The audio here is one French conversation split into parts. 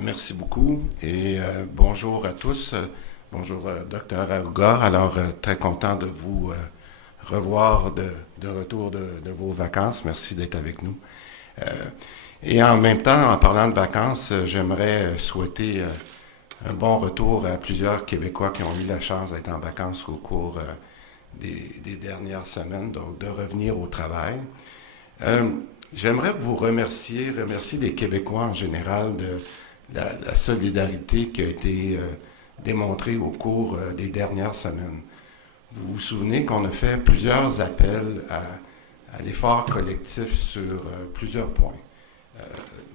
Merci beaucoup et bonjour à tous. Bonjour, docteur Arruga. Alors, très content de vous revoir de retour de vos vacances. Merci d'être avec nous. Et en même temps, en parlant de vacances, j'aimerais souhaiter un bon retour à plusieurs Québécois qui ont eu la chance d'être en vacances au cours des dernières semaines, donc de revenir au travail. J'aimerais vous remercier les Québécois en général de la solidarité qui a été démontrée au cours des dernières semaines. Vous vous souvenez qu'on a fait plusieurs appels à l'effort collectif sur plusieurs points,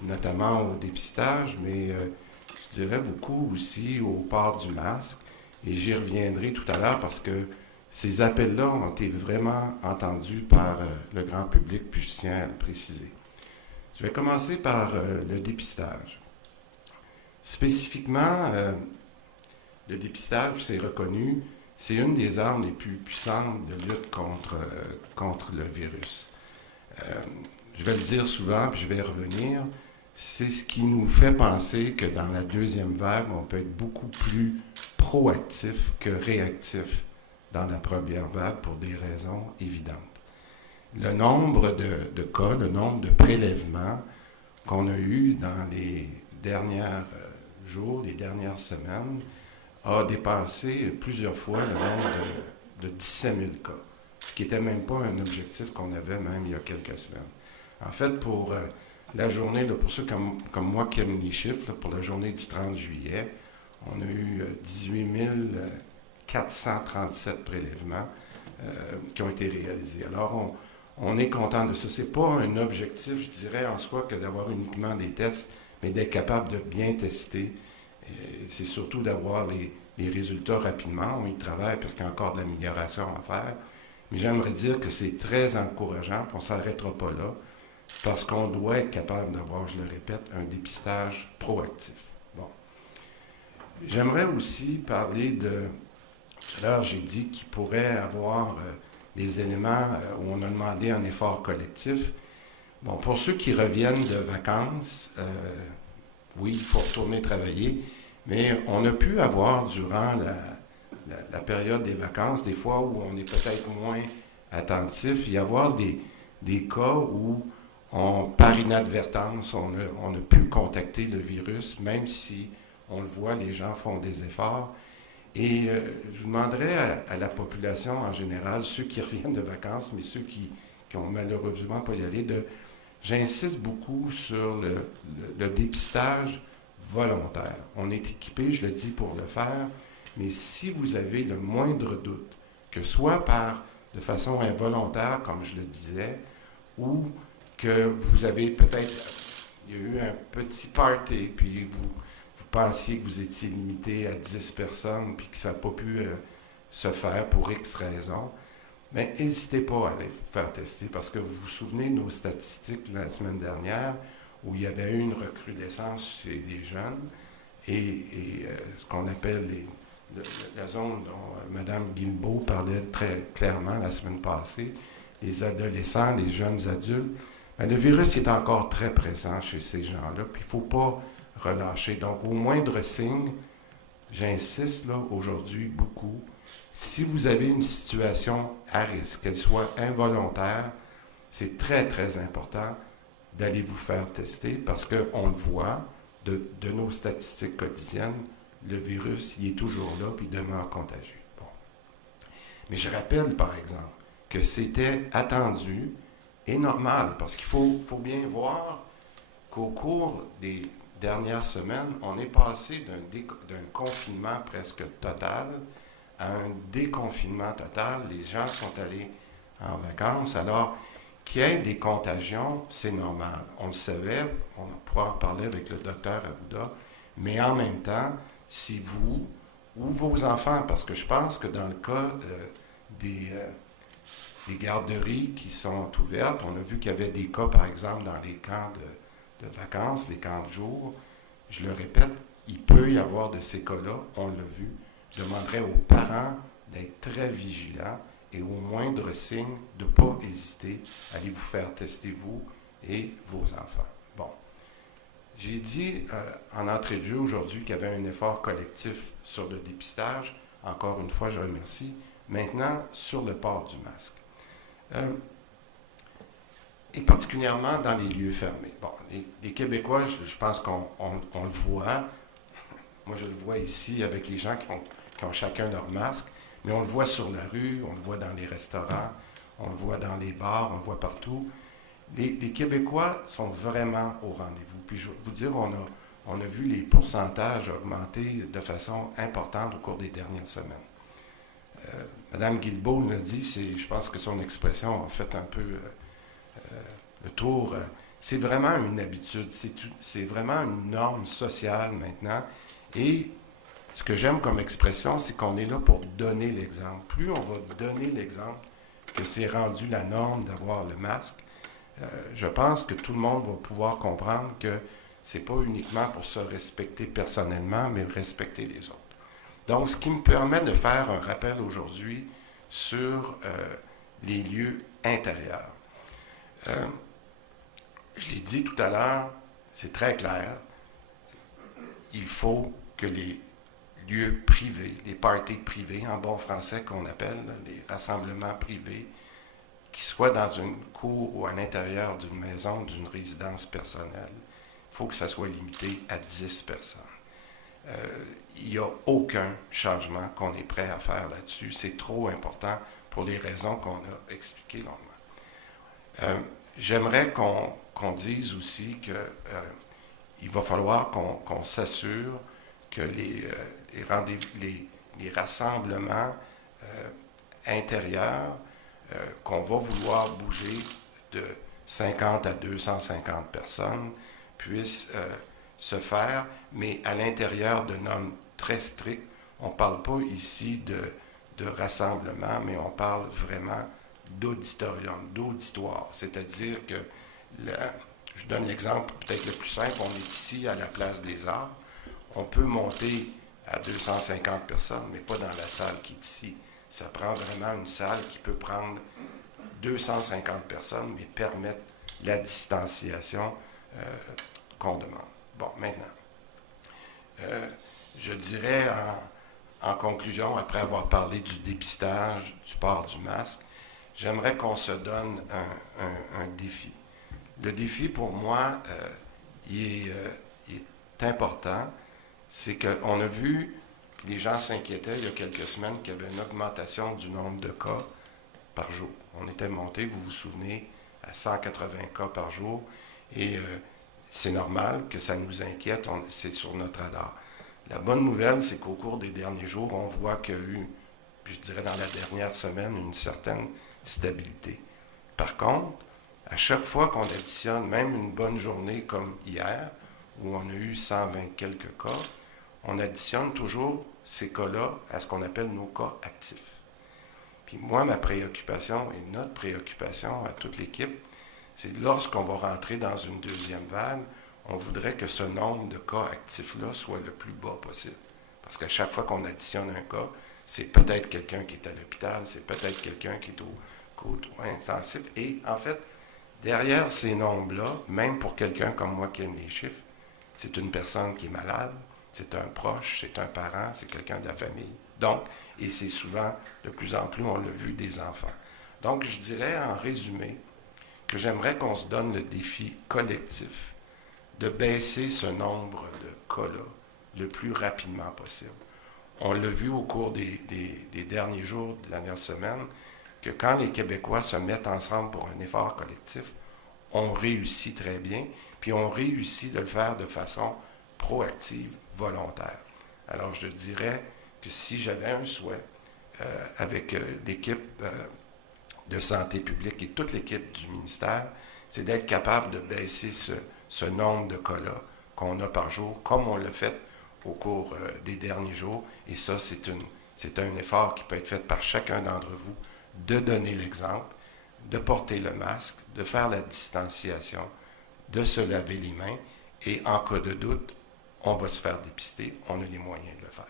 notamment au dépistage, mais je dirais beaucoup aussi au port du masque, et j'y reviendrai tout à l'heure parce que ces appels-là ont été vraiment entendus par le grand public, puis je tiens à le préciser. Je vais commencer par le dépistage. Spécifiquement, le dépistage, c'est reconnu, c'est une des armes les plus puissantes de lutte contre le virus. Je vais le dire souvent, puis je vais y revenir, c'est ce qui nous fait penser que dans la deuxième vague, on peut être beaucoup plus proactif que réactif dans la première vague pour des raisons évidentes. Le nombre de cas, le nombre de prélèvements qu'on a eu dans les derniers jours, les dernières semaines, a dépassé plusieurs fois le nombre de 17 000 cas, ce qui n'était même pas un objectif qu'on avait même il y a quelques semaines. En fait, pour la journée, là, pour ceux comme moi qui aiment les chiffres, là, pour la journée du 30 juillet, on a eu 18 437 prélèvements qui ont été réalisés. Alors, on est content de ça. Ce n'est pas un objectif, je dirais, en soi, que d'avoir uniquement des tests, mais d'être capable de bien tester. C'est surtout d'avoir les résultats rapidement. On y travaille parce qu'il y a encore de l'amélioration à faire. Mais j'aimerais dire que c'est très encourageant, puis on ne s'arrêtera pas là, parce qu'on doit être capable d'avoir, je le répète, un dépistage proactif. Bon. J'aimerais aussi parler de... Tout à l'heure, j'ai dit qu'il pourrait avoir des éléments où on a demandé un effort collectif. Bon, pour ceux qui reviennent de vacances, oui, il faut retourner travailler, mais on a pu avoir durant la période des vacances, des fois où on est peut-être moins attentif, y avoir des cas où, par inadvertance, on a pu contacter le virus, même si on le voit, les gens font des efforts. Et je vous demanderais à la population en général, ceux qui reviennent de vacances, mais ceux qui n'ont malheureusement pas y aller, j'insiste beaucoup sur le dépistage volontaire. On est équipé, je le dis, pour le faire, mais si vous avez le moindre doute, que soit de façon involontaire, comme je le disais, ou que vous avez peut-être, il y a eu un petit party, puis vous pensiez que vous étiez limité à 10 personnes, puis que ça n'a pas pu se faire pour X raisons, mais n'hésitez pas à aller vous faire tester, parce que vous vous souvenez de nos statistiques la semaine dernière, où il y avait eu une recrudescence chez les jeunes, et ce qu'on appelle la zone dont Mme Guilbeault parlait très clairement la semaine passée, les adolescents, les jeunes adultes, bien, le virus est encore très présent chez ces gens-là, puis il ne faut pas relâcher. Donc, au moindre signe, j'insiste là aujourd'hui beaucoup, si vous avez une situation à risque, qu'elle soit involontaire, c'est très, très important d'aller vous faire tester parce qu'on le voit de nos statistiques quotidiennes, le virus, il est toujours là puis il demeure contagieux. Bon. Mais je rappelle, par exemple, que c'était attendu et normal parce qu'il faut bien voir qu'au cours des dernières semaines, on est passé d'un confinement presque total à un déconfinement total. Les gens sont allés en vacances. Alors, qu'il y ait des contagions, c'est normal. On le savait, on pourra en parler avec le docteur Arruda, mais en même temps, si vous ou vos enfants, parce que je pense que dans le cas des garderies qui sont ouvertes, on a vu qu'il y avait des cas, par exemple, dans les camps de vacances, les camps de jour. Je le répète, il peut y avoir de ces cas-là, on l'a vu. Je demanderais aux parents d'être très vigilants et au moindre signe, de ne pas hésiter à aller vous faire tester vous et vos enfants. Bon. J'ai dit en entrée de jeu aujourd'hui qu'il y avait un effort collectif sur le dépistage. Encore une fois, je remercie. Maintenant, sur le port du masque. Et particulièrement dans les lieux fermés. Bon, les Québécois, je pense qu'on le voit. Moi, je le vois ici avec les gens qui ont chacun leur masque. Mais on le voit sur la rue, on le voit dans les restaurants, on le voit dans les bars, on le voit partout. Les Québécois sont vraiment au rendez-vous. Puis je vais vous dire, on a vu les pourcentages augmenter de façon importante au cours des dernières semaines. Madame Guilbeault l'a dit, je pense que son expression a fait un peu le tour. C'est vraiment une habitude, c'est vraiment une norme sociale maintenant. Et ce que j'aime comme expression, c'est qu'on est là pour donner l'exemple. Plus on va donner l'exemple que c'est rendu la norme d'avoir le masque, je pense que tout le monde va pouvoir comprendre que c'est pas uniquement pour se respecter personnellement, mais respecter les autres. Donc, ce qui me permet de faire un rappel aujourd'hui sur les lieux intérieurs. Je l'ai dit tout à l'heure, c'est très clair, il faut que les lieux privés, les parties privées, en bon français qu'on appelle, les rassemblements privés, qui soient dans une cour ou à l'intérieur d'une maison, d'une résidence personnelle, il faut que ça soit limité à 10 personnes. Il n'y a aucun changement qu'on est prêt à faire là-dessus. C'est trop important pour les raisons qu'on a expliquées longuement. J'aimerais qu'on dise aussi qu'il va falloir qu'on s'assure que les rassemblements intérieurs qu'on va vouloir bouger de 50 à 250 personnes puissent se faire, mais à l'intérieur de normes très strictes. On ne parle pas ici de rassemblement, mais on parle vraiment d'auditorium, d'auditoire. C'est-à-dire que, je donne l'exemple peut-être le plus simple, on est ici à la Place des Arts, on peut monter à 250 personnes, mais pas dans la salle qui est ici. Ça prend vraiment une salle qui peut prendre 250 personnes, mais permettre la distanciation qu'on demande. Bon, maintenant, je dirais en conclusion, après avoir parlé du dépistage, du port du masque, j'aimerais qu'on se donne un défi. Le défi, pour moi, il est important. C'est qu'on a vu, les gens s'inquiétaient il y a quelques semaines qu'il y avait une augmentation du nombre de cas par jour. On était monté, vous vous souvenez, à 180 cas par jour. Et c'est normal que ça nous inquiète, c'est sur notre radar. La bonne nouvelle, c'est qu'au cours des derniers jours, on voit qu'il y a eu, je dirais dans la dernière semaine, une certaine stabilité. Par contre, à chaque fois qu'on additionne, même une bonne journée comme hier, où on a eu 120 quelques cas, on additionne toujours ces cas-là à ce qu'on appelle nos cas actifs. Puis moi, ma préoccupation et notre préoccupation à toute l'équipe, c'est lorsqu'on va rentrer dans une deuxième vague, on voudrait que ce nombre de cas actifs-là soit le plus bas possible. Parce qu'à chaque fois qu'on additionne un cas, c'est peut-être quelqu'un qui est à l'hôpital, c'est peut-être quelqu'un qui est au intensif. Et en fait, derrière ces nombres-là, même pour quelqu'un comme moi qui aime les chiffres, c'est une personne qui est malade, c'est un proche, c'est un parent, c'est quelqu'un de la famille. Donc, et c'est souvent, de plus en plus, on l'a vu, des enfants. Donc, je dirais en résumé que j'aimerais qu'on se donne le défi collectif de baisser ce nombre de cas-là le plus rapidement possible. On l'a vu au cours des derniers jours, des dernières semaines, que quand les Québécois se mettent ensemble pour un effort collectif, on réussit très bien, puis on réussit de le faire de façon proactive, volontaire. Alors, je dirais que si j'avais un souhait avec l'équipe de santé publique et toute l'équipe du ministère, c'est d'être capable de baisser ce nombre de cas-là qu'on a par jour, comme on l'a fait au cours des derniers jours. Et ça, c'est un effort qui peut être fait par chacun d'entre vous, de donner l'exemple, de porter le masque, de faire la distanciation, de se laver les mains, et en cas de doute, on va se faire dépister, on a les moyens de le faire.